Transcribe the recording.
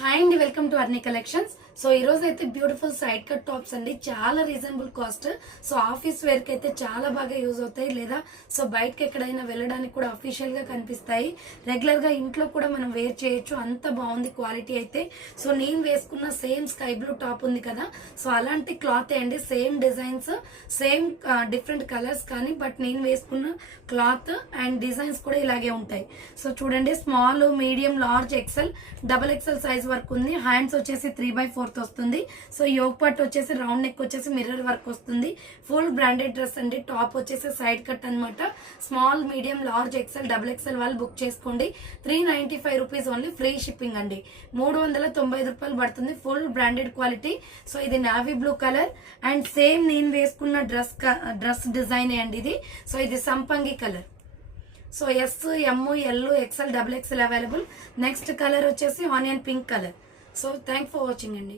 Hi అండి, welcome to Arni collections. So ఈ రోజు అయితే బ్యూటిఫుల్ సైడ్ కట్ టాప్స్ అండి, చాలా reasonable cost. So office wear కి అయితే చాలా బాగా యూజ్ అవుతాయి, లేదా సో బయటకి ఎక్కడైనా వెళ్ళడానికి కూడా అఫీషియల్ గా కనిపిస్తాయి. రెగ్యులర్ గా ఇంట్లో కూడా మనం వేర్ చేయొచ్చు, అంత బాగుంది క్వాలిటీ అయితే. సో నేను వేసుకున్న సేమ్ స్కై బ్లూ టాప్ ఉంది కదా, సో అలాంటి క్లాత్ అండి, same designs, same different colours, కానీ బట్ నేను వేసుకున్న క్లాత్ అండ్ డిజైన్స్ కూడా ఇలాగే ఉంటాయి. సో చూడండి, small, medium, large, XL, double XL size work ఉంది. హ్యాండ్స్ వచ్చేసి 3/4 వస్తుంది. సో యోగ్ పార్ట్ వచ్చేసి రౌండ్ నెక్ వచ్చేసి మిర్రర్ వర్క్ వస్తుంది. ఫుల్ బ్రాండెడ్ డ్రెస్ అండి. టాప్ వచ్చేసి సైడ్ కట్ అనమాట. Small, medium, large, XL, double XL వాళ్ళు బుక్ చేసుకోండి. 395 రూపీస్ ఓన్లీ, ఫ్రీ షిప్పింగ్ అండి. 395 రూపాయలు పడుతుంది. Full branded quality. సో ఇది navy blue colour and same నేను వేసుకున్న డ్రెస్ డిజైన్ అండి ఇది. సో ఇది సంపంగి colour. So S, M, L, XL, double XL available. Next colour వచ్చేసి onion pink colour. So thank for watching అండి.